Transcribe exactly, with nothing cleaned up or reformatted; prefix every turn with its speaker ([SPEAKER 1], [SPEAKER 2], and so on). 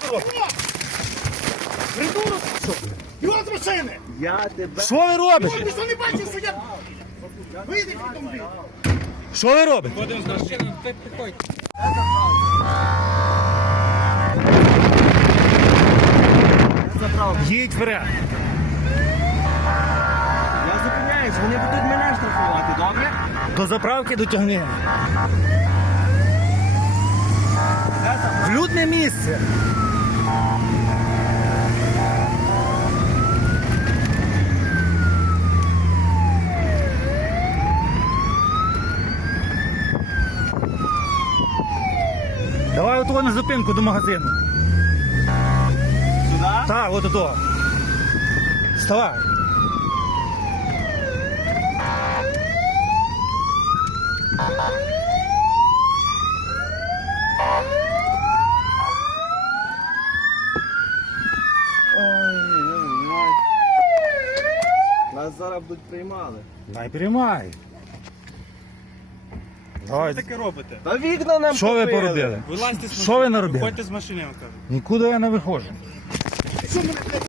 [SPEAKER 1] робите? Придурок, що? Його з машини!
[SPEAKER 2] Я тебе...
[SPEAKER 1] Що ви робите? Ти що не бачиш, що я... Вийди в автомобіль! Що ви робите?
[SPEAKER 3] Ходимо з машини, ти приходь.
[SPEAKER 1] Їдь вперед!
[SPEAKER 2] Я зупиняюсь, вони будуть мене штрафувати, добре?
[SPEAKER 1] До заправки дотягни. В людне місце. Давай отого на зупинку до магазину.
[SPEAKER 2] Сюди?
[SPEAKER 1] Так, от до того. Вставай.
[SPEAKER 2] Ой-ой-ой. Нас зараз будуть приймали.
[SPEAKER 1] Дай приймай. Давай.
[SPEAKER 3] Що таке робите?
[SPEAKER 2] Та вікна нам
[SPEAKER 1] Що ви
[SPEAKER 2] побили.
[SPEAKER 1] поробили?
[SPEAKER 3] Вилазьте з машини.
[SPEAKER 1] Що ви наробили?
[SPEAKER 3] Виходьте з машини, я вам кажу.
[SPEAKER 1] Нікуди я не виходжу.